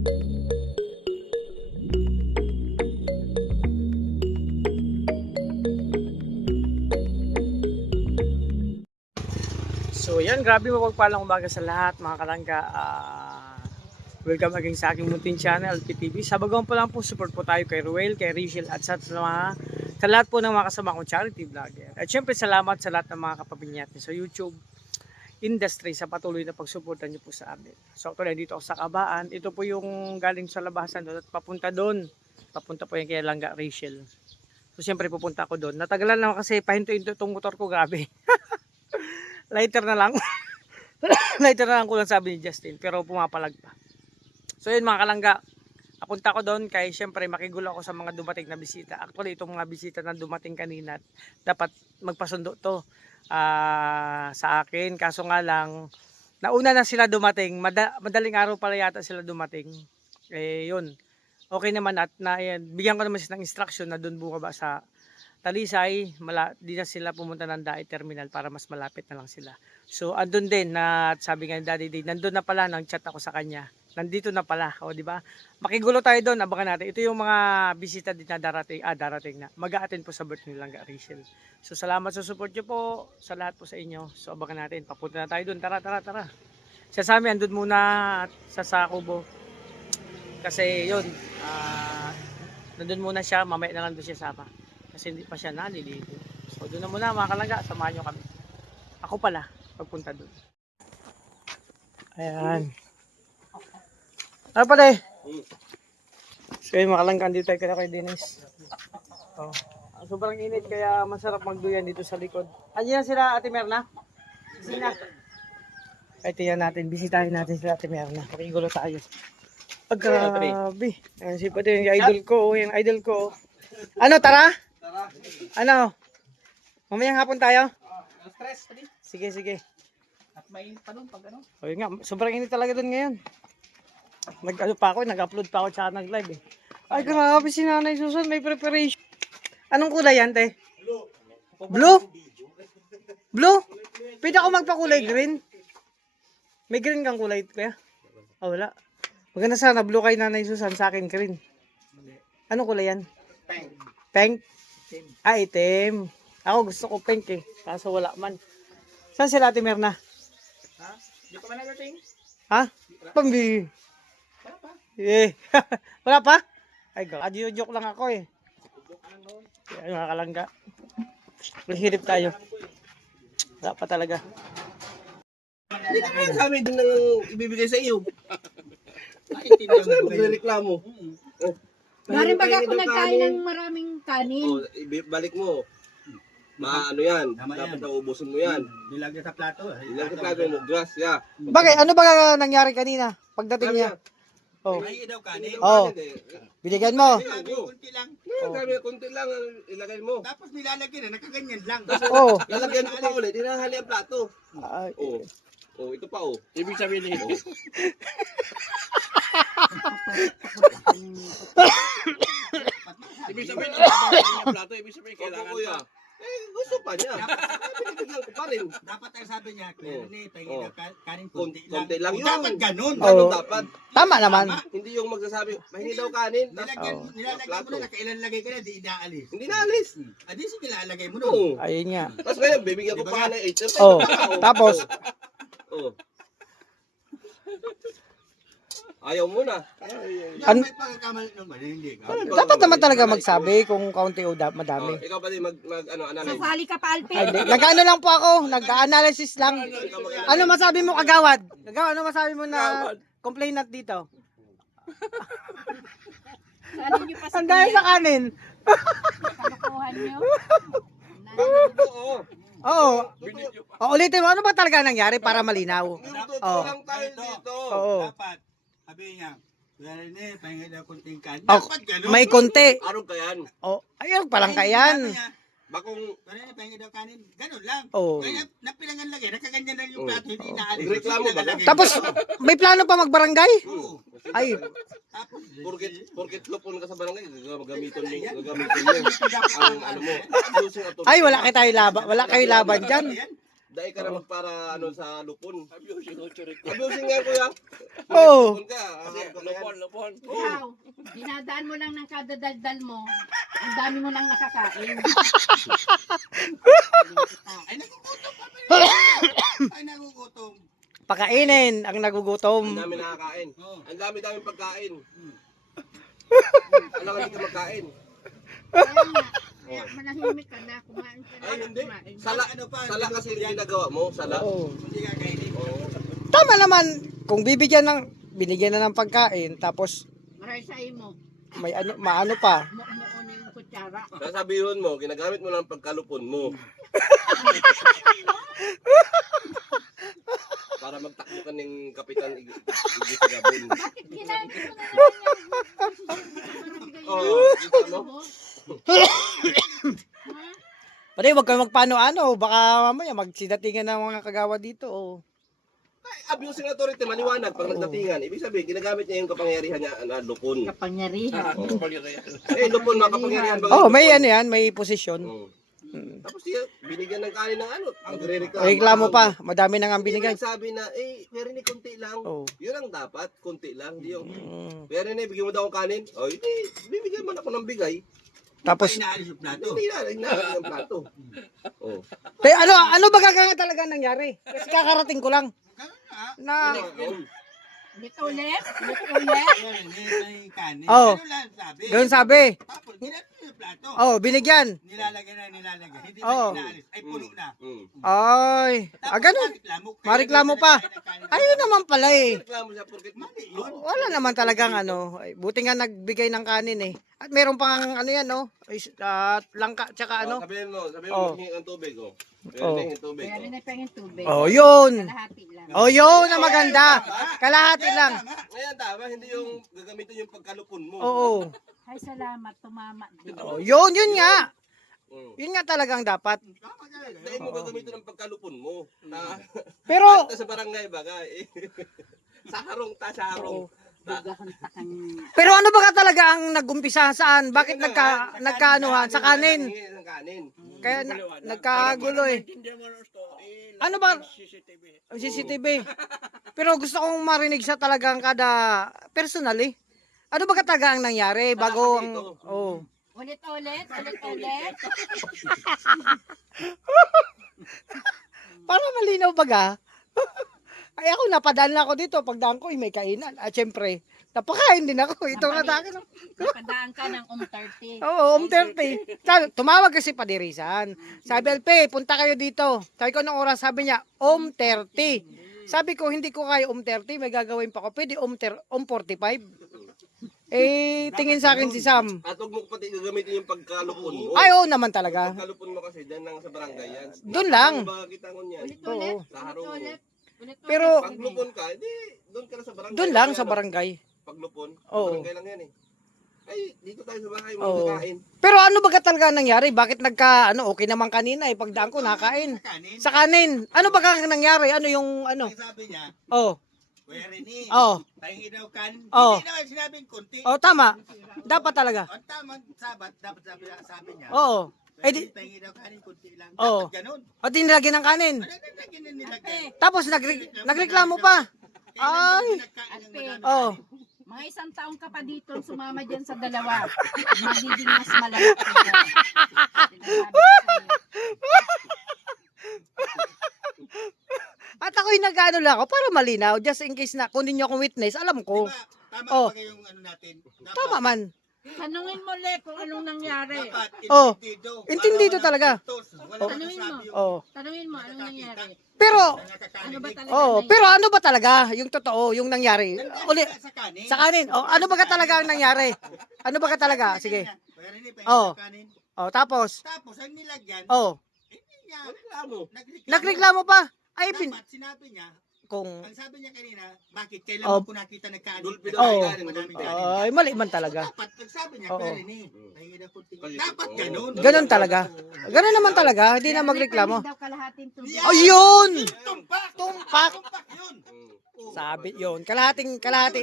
So yan, grabe mapagpalang umaga sa lahat mga kalangga. Welcome again sa aking munting channel, LPTV. Sa bagong pa lang po, support po tayo kay Ruel, kay Rachel at sa lahat po ng mga kasama kong charity vlogger. At syempre salamat sa lahat ng mga kapamilya natin sa YouTube industry sa patuloy na pagsuporta niyo po sa amin. So actually dito ako sa Kabaan. Ito po yung galing sa labasan doon at papunta doon. Papunta po yung kay Langga Rachel. So syempre pupunta ako doon. Natagalan lang kasi pahinto-hinto itong motor ko, grabe. Lighter na lang. Lighter na lang kulang, sabi ni Justin, pero pumapalag pa. So yun mga kalangga, papunta ko doon kay syempre makigulo ako sa mga dumating na bisita. Actually itong mga bisita na dumating kanina, dapat magpasundo to sa akin. Kaso nga lang, nauna na sila dumating, madaling araw pala yata sila dumating. Eh yun, okay naman at bigyan ko naman sila ng instruction na doon bumaba sa Talisay, di na sila pumunta ng Dae Terminal para mas malapit na lang sila. So andun din na sabi nga ni Daddy Day, nandun na pala, nang chat ako sa kanya. Nandito na pala, o di ba? Makigulo tayo doon, abangan natin. Ito yung mga bisita din na darating na. Mag-a-attend po sa birthday ni Langga Rachel. So salamat sa support niyo po, sa lahat po sa inyo. So abangan natin, papunta na tayo doon. Tara. Siya sa amin, andun muna sa Sakubo. Kasi yun, nandun muna siya, mamaya na lang doon siya sama. Kasi hindi pa siya naliligo. So doon na muna mga kalangga, samahan nyo kami. Ako pala, pagpunta doon. Ayan. Ano pala eh? So yun mga kalangga, dito tayo kay Dennis. Oh. Sobrang init kaya masarap magduyan dito sa likod. Andiyan sila Ate Merna? Sina? Ay tingnan natin, bisitahin natin sila Ate Merna. Pakigulo tayo. Grabe. Ayan si Pati, yung idol ko. Yung idol ko. Ano, tara? Ano? Mamayang hapon tayo? Stress tadi. Sige. At mainit pa doon pag ano. O yun nga, sobrang init talaga doon ngayon. Nag-ano pa ako, nag-upload pa ako tsaka nag-live eh. Ay grabe si Nanay Susan, may preparation. Anong kulay yan, te? Blue? Blue? Pwede ako magpakulay green? May green kang kulay, kuya? Oh, wala. Maganda sana, blue kay Nanay Susan, sa akin green. Anong kulay yan? Pink. Pink? Ah, itim. Ako gusto ko pink eh. Kaso wala man. Saan sila Ate Merna? Ha? Di pa man nagating? Ha? Pambi. Wala pa. Eh. Wala pa? Ay, joke lang ako eh. Yan mga kalangga. Maghirip tayo. Wala pa talaga. Hindi ka kaya sa amin din nang ibibigay sa iyo. Magreklamo. Maring baga ako nagkain ng maraming kanin. Oh, balik mo. Ano yan? Dapat naubusin mo yan. Nilagay sa plato. Ilang kaplato mo, grasya. Bakit? Ano ba nangyari kanina? Pagdating niya? Oh. Ay, daw kanin. Oh. Binigyan mo? Kunti lang. Sabi, konti lang ilagay mo. Tapos nilalagay na, nakaganyan lang. Oh. Lalagyan ko pa ulit, dinahali ang plato. Ay, Oh. Oh, ito pa oh. Ibig sabihin na ito. Ibig sabihin na plato, ibig sabihin kailangan Kuya. pa. Gusto pa niya. Pinibigyan ko pa rin. Dapat ang sabi niya, Clearly, pahingin Oh. daw kanin konti lang. Konti lang yun. Dapat ganun. Oh. Ano dapat? tama naman. Hindi yung magsasabi, mahingi daw kanin. Nilalagay mo na, nakailan lagay ka na, di inaalis. Hindi na alis. Adi sige, lalagay mo Oo. doon. Ayun nga. Tapos ngayon, bibigyan ko pa ng 8. Oh. Tapos, Oh. Ayaw mo na. An- May pagkakamali naman, hindi ka. dapat naman talaga magsabi kung kaunti o madami. Oh, ikaw pa din analyze. Sasali ka pa, Alpin. Ay, nag-ano lang po ako, nag-analysis lang. Ano masabi mo kagawad? Kagawad, ano masabi mo na complainant dito? Sali niyo pa si Ang dahil sa Kuya. kanin. Kalukuhan niyo. Oo. Oo. O, ulitin mo, ano ba talaga nangyari para malinaw? Totoo Oh. lang tayo dito. Oo. Dapat, sabi niya, Clearly, pahingin daw konting kanin. Oh, Dapat ganun. may konti. Araw ka yan. O, ayun palang kayan. Bakong Clearly, pahingin daw kanin. Ganun lang. Oo. Kaya napilangan lagay, nakaganyan lang yung Oo. plato, hindi inaalis. Reklamo ba? Tapos, may plano pa magbarangay? Oo. Ay, Tapos, porket lupon ka sa barangay, gagamitin mo ang ano mo. Ayusin ato. ay wala kayo laban dyan. Dahil ka Oo. naman para ano sa lupon. Abusing uchurik. Abusing nga kuya. Oo. Lupon ka. Kasi lupon. Ikaw, dinadaan mo lang ng kadadaldal mo. Ang dami mo lang nakakain. Ay, nagugutom pa Ay, nagugutom. Pakainin ang Ang nagugutom. dami nakakain. Oo. Ang dami-daming pagkain. Alam ka hindi ka magkain. Kaya nga, kaya manahimik ka na, kumain ka na. Ay, hindi. kumain. Sala, sala kasi yung ginagawa mo. Sala. Oo. Hindi ka kainin. Oo. Tama naman kung binigyan na ng pagkain tapos Maray sa imo. may ano maano pa. Umuuna yung kutsara. Sasabihin mo, ginagamit mo lang pagkalupon mo. Para magtakbo ka ng Kapitan Igisagabin. Bakit kinain mo na lang yan? Oo, kita mo? Pare, wag kang magpaano-ano, baka mamaya magsidatingan ng mga kagawa dito. Oh. Ay, abusing authority, maliwanag pag nagdatingan. Ibig sabihin, ginagamit niya yung kapangyarihan niya na lupon. Kapangyarihan. Lupon, mga kapangyarihan. Oh, may ano yan, may posisyon. Oo. Tapos siya, binigyan ng kain ng ano, magre-reklamo. Reklamo pa, madami nang ang Hindi binigay. naman sabi na, pero ni konti lang. Oh. Yun ang dapat, konti lang. Di yung, Mm. pero ni, bigyan mo daw akong kanin. O, hindi, bibigyan mo na ako ng bigay. Tapos, Inaalis yung plato. Hindi na, hinahal ng plato. Oh. ano ba gagawin talaga nangyari? Kasi kakarating ko lang. Na, Ulit-ulit? Ulit-ulit? Hindi na kanin. Oo. Ano lang sabi? ganun sabi. Tapos, ginagawa yung plato. Oh, binigyan. Nilalagay na nilalagay. Hindi Oo. na inaalis. Ay, puno na. Ay, ganun. Mareklamo pa. Ayun naman pala eh. Reklamo siya porket Mali yun. Wala naman talagang ano. Ay, buti nga nagbigay ng kanin eh. At meron pang ano yan, no? Langka, tsaka ano. Sabihin mo, Oh. maghingi ng tubig, oh. Oh. Hingi ng tubig, Kaya oh. rin na pengin tubig. Oh, yun. Kalahati lang. Oh, yun na maganda. Kalahati lang. Ngayon, tama, hindi yung gagamitin yung pagkalupon mo. Oo. Ay, salamat. Tumama din. Oh, yun nga. Mm. Yun nga talagang dapat. Dahil mo gagamitin ng pagkalupon mo. Na, Pero, sa barangay baga, eh. Sa harong ta, sa harong. pero ano ba ka talaga ang nagumpisa saan? Bakit nagkaanuhan? Sa kanin. Hingi ng kanin. Kaya nagkagulo eh. Ano ba? CCTV. Pero gusto kong marinig sa talagang kada personal eh. Ano ba talaga ang nangyari bago ang... Oh. Ulit-ulit? Ulit-ulit? Para malinaw baga. Ay ako napadaan na ako dito. Pagdaan ko may kainan. At syempre, napakain din ako. Ito nga takin. Napadaan ka ng 30. Oo, 30. Tumawag kasi padirisan. Sabi, LP, punta kayo dito. Sabi ko nung oras, sabi niya, 30. Sabi ko, hindi ko kaya 30. May gagawin pa ko. Pwede 45. Eh, tingin sa akin si Sam. At huwag mo pati gagamitin yung pagkalupon mo. Ay, oo naman talaga. Pagkalupon mo kasi dyan lang sa barangay yan. Doon lang. Ano ba kita ngon yan? Ulit-ulit? Oo. Sa harong mo. Ulit-ulit? Ulit-ulit? Pero, Pag lupon ka, hindi, doon ka na sa barangay. doon lang Kaya sa ano, barangay. Pag lupon, Oo. barangay lang yan eh. Ay, dito tayo sa bahay mo Oo. kakain. Pero ano ba talaga nangyari? Bakit okay naman kanina eh. Pagdaan ko, nakain. Kanin. Sa kanin. Ano ba nangyari? Ano yung ano? Ang sabi niya, Oh. Kuya Rene, Oh. pahingi daw kanin. Oh. Hindi naman sinabing kunti. Oh, tama. Dapat talaga. Ang tamang sabat, dapat sabi niya. Oo. Eh di, Pahingi daw kanin, kunti lang. Oo. Dapat ganun. o dinilagyan ng kanin. Ano nilagyan na nilagay? Tapos nagreklamo pa. Ay. Oh. Mga isang taong ka pa dito, sumama dyan sa dalawa. Magiging mas malaki ka dyan. Sinasabi ko sa'yo. At ako'y nag-ano lang ako para malinaw. Just in case na kunin niyo akong witness, alam ko. Tama Oh. ba yung ano natin? Dapat, Tama man. Tanungin mo, Le, kung anong nangyari. Dapat Oh. intindido. Intindido Para talaga. walang puntos. Walang Tanungin mo. masasabi yung Oh. Tanungin mo, anong nangyari. Pero, Ano ba talaga oh, nangyari? pero ano ba talaga yung totoo, yung nangyari? Uli, sa kanin. sa kanin. Oh, ano ba talaga ang nangyari? Ano ba talaga? Sige. Kuya Rene, pahingi Oh. daw kanin. Oh, tapos. Tapos ang nilagyan, Oh, hindi niya. Reklamo. nagreklamo pa. Ay, Dapat sinabi niya, kung ang sabi niya kanina, bakit Oh. kailan ko nakita nagkanin? Dulpi daw yung kanin, Madaming dulpi. kanin. ay, mali man talaga. Dapat, nagsabi niya, Oo. Kuya Rene, pahingi daw kunti. Kasi- Dapat oo. ganun. Ganun talaga. Ganun naman talaga, hindi na Kaya magreklamo. daw kalahating tubig. Ayun! Tumpak! Tumpak! Tumpak yun! Oh. Sabi yun. Kalahati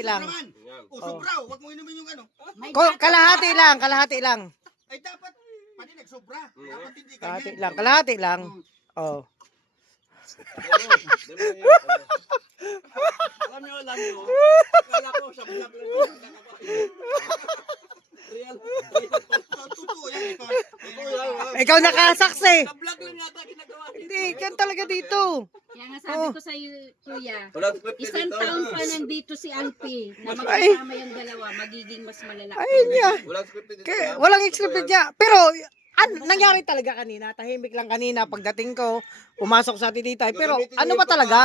lang. Naman. Yan. O, sobra, huwag mo inumin yung ano. May Kalahati lang. Ay, dapat, pati nagsobra. Dapat hindi Kalahati ganyan. lang, kalahati lang. Oh. Alam niyo. Akala ko, sa vlog lang yun. Real. Totoo yan. Ikaw nakasaksi. Sa vlog lang yata ginagawa. Hindi, yan talaga dito. Kaya nga sabi ko sa iyo, kuya, Walang script isang dito. taon pa nandito si Alpi na Ay. magkasama yung dalawa, magiging mas malala. Ayun niya. Walang script dito. Kaya, ha? walang scripted niya. Pero, nangyari talaga kanina. Tahimik lang kanina. Pagdating ko, pumasok sa tititay. Pero, Gagamitin ano niya ba yung talaga?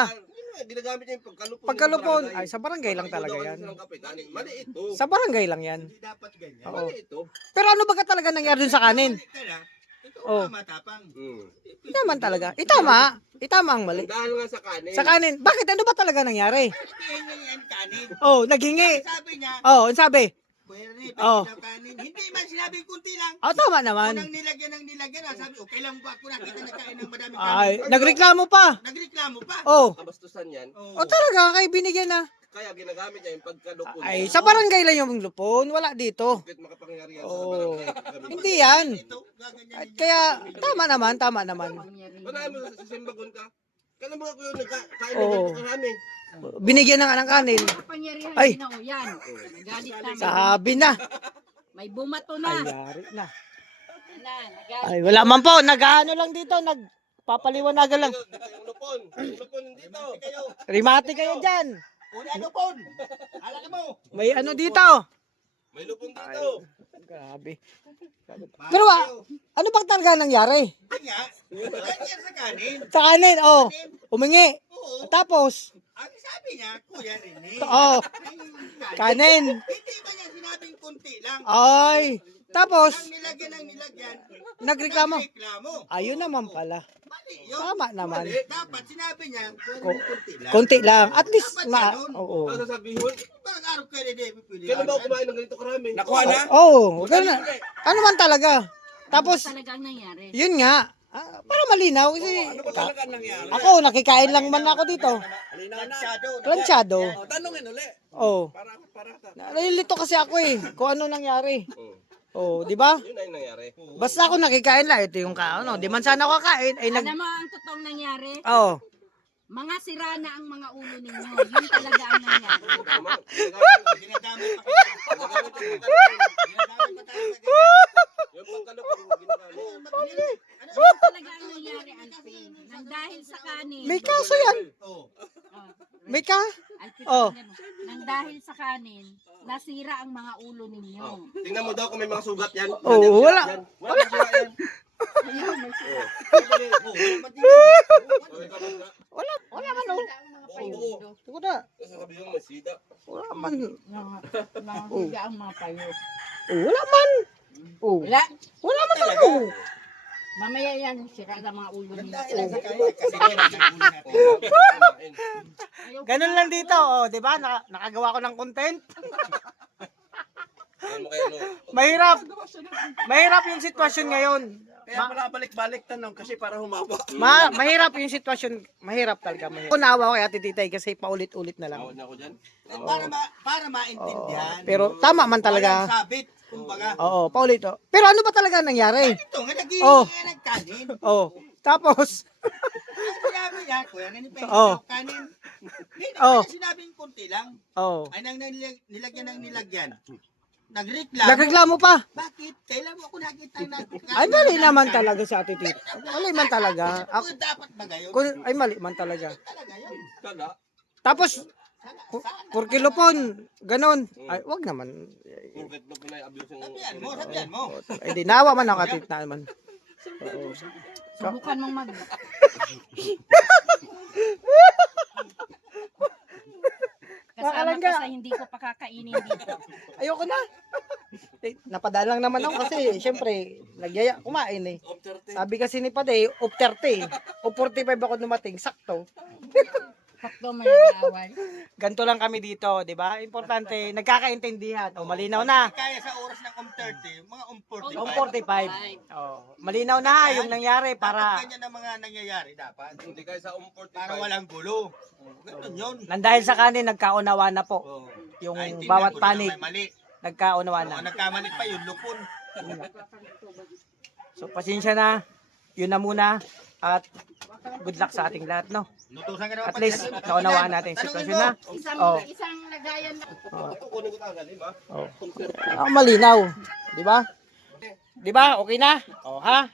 Ginagamit niya yung pagkalupon. Pagkalupon. ng Ay, sa barangay lang talaga Ginawa yan. silang kapitan. Mali ito. Sa barangay lang yan. Hindi dapat ganyan. Oo. Mali ito. Pero ano ba ka talaga nangyari dun sa kanin? Mali ka na. Ito Oh. matapang. Naman talaga. Itama. Itama ang mali. Dahil nga sa kanin. Sa kanin. Bakit? Ano ba talaga nangyari? Kaya niya yan kanin. Oh, naghingi. Sabi niya, Oh, ang sabi. Kuya Rip, Oh. daw kanin. Hindi man sinabing kunti lang. Oh, tama naman. Unang nilagyan ng nilagyan. Sabi, okay lang ba ako nakita nagkain ng madaming Ay, kanin? nagreklamo pa. Nagreklamo pa. Oh. Kabastusan yan. Oh, talaga. Kay binigyan na. Kaya ginagamit niya yung pagkalupon. Ay, sa barangay lang yung lupon. Wala dito. Bakit makapangyarihan Oh. sa barangay? Gamitin. Hindi yan. Ito, gaganyan At niya. kaya, tama naman, tama naman. Wala mo sa simbagon ka. Kailan mo ako yung nagkain Oo. ng ganito karami? Binigyan na nga ng kanin. Kapangyarihan Ay. din ako yan. Nagalit na. Sabi na. May bumato Ay, na. yari na. Nagalit. Ay, wala man po. Nag-ano lang dito. Nagpapaliwanagan lang. Yung lupon. Yung lupon dito. Rimati kayo dyan. Uli ano pon? Alala mo. May ano dito. May lupon dito. Grabe. Bakit Pero kayo? ano bang talaga nangyari? Kanya, ganyan sa kanin. Sa kanin, oh. Umingi. Oo. Tapos, Ang sabi niya, Kuya Rene. oh, Ay, kanin. Hindi ba niya sinabing kunti lang? Ay, tapos, Ang nilagyan, nagreklamo. nagreklamo. Ayun naman pala. Mali yun. Tama naman. Mali. Dapat sinabi niya, Ko- kunti lang. Konti lang. At least, Dapat ma... ganun. Oo. Ano sasabihin? Bakit araw kayo na pipili? Kailan ba ako kumain ng ganito karami? Nakuha na? Oo, ganun. Ano man talaga. Tapos, Talagang nangyari. yun nga. Para malinaw kasi Ano ba talaga nangyari? ako nakikain lang man ako dito. Halinaw na. Planchado. O, tanungin uli. Oh. Para. Nalilito kasi ako eh kung ano nangyari. Oh, di ba? Yun ay nangyari. Basta ako nakikain lang ito yung kaano. Di man sana ako kakain ay nag Alam mo ang totoong nangyari? Oh. Mga sira na ang mga ulo ninyo. Yun talaga ang nangyari. Tama. Ginadamay pa kayo. Ginagamit yung pagkalupon. Ginadamay pa tayo sa ganyan. Yung pagkalupon ginagamit. Yun talaga ang nangyari, Alpin. Nang dahil sa kanin. May kaso yan. Oh. Oh, May ka? Alpin, Oh. tingnan mo. Nang dahil sa kanin, nasira ang mga ulo ninyo. Tingnan mo daw kung may mga sugat yan. Oo, Yan, wala. yan. Wala sila yan. Ayun, may sira. Oh, Wala man oh. Nasira ang mga payudo. Wala. Sasabi yung may sida. Wala man. Nangasira ang mga payo. Wala man. Oh. Wala. Wala man ano. Mamaya yan, sira ang mga ulo ninyo. Dahil lang sa kanya kasi ginadamay natin. Ayaw Ganun lang dito, oh, 'di ba? Nakagawa ko ng content. Ano kaya no? Mahirap. Mahirap yung sitwasyon ngayon. Kaya pala balik-balik tanong kasi para humaba. Mahirap yung sitwasyon. Mahirap talaga. Mahirap. Unawa ko kay Ate Titay kasi paulit-ulit na lang. Tawad na ako dyan. Para maintindihan. Pero tama man Walang talaga. sabit, kumbaga. Oo, paulit. Oh. Pero ano ba talaga nangyari? Ito nga, Oh. nagkanin. Oh. Tapos, Ang sinabi niya, kuya, nanipay Oh. kanin. Hindi Oh. naman sinabing kunti lang. oh. Ay, nang nilagyan ng nilagyan. Nagreklamo. Nagreklamo pa. Bakit? Kailan mo ako nakita na? Ay, mali naman talaga sa Ate Tita. Mali man talaga. Ako, dapat ba gayon? Ay, mali man talaga. Talaga yun. Kala. Tapos, por kilopon, ganon. Ay, wag naman. Porket mo pinay abuse yung... Sabihan mo. Ay, di nawa man ako Ate Tita naman. Oo. Subukan mong mag... Kasama Makalangga. ka sa hindi ko pakakainin dito. Ayoko na. Eh, napadaan lang naman ako kasi syempre nagyaya kumain eh. Sabi kasi ni Paday, of 30. Of 45 ako dumating, sakto. Sakto may nag-aaway. Ganto lang kami dito, 'di ba? Importante, nagkakaintindihan. O malinaw na. Kaya sa oras ng 30, mga 45. Om 45. Oh, malinaw na yung nangyari para Dapat ganyan ang mga nangyayari dapat. Hindi kayo sa 45. Para walang gulo. Ganun yun. nandahil sa kanin nagkaunawa na po. Oh. Yung Naintindihan bawat ko na panig may mali. nagkaunawa na. Ang nagkamali pa yun, lupon. So pasensya na. Yun na muna. At good luck sa ating lahat, no? Nutusan ka naman At least, naunawaan natin yung sitwasyon na. Oh. Isang lagayan na. Kukunin ko tagad, di ba? Malinaw. Di ba? Di ba? Okay na? Oh, ha?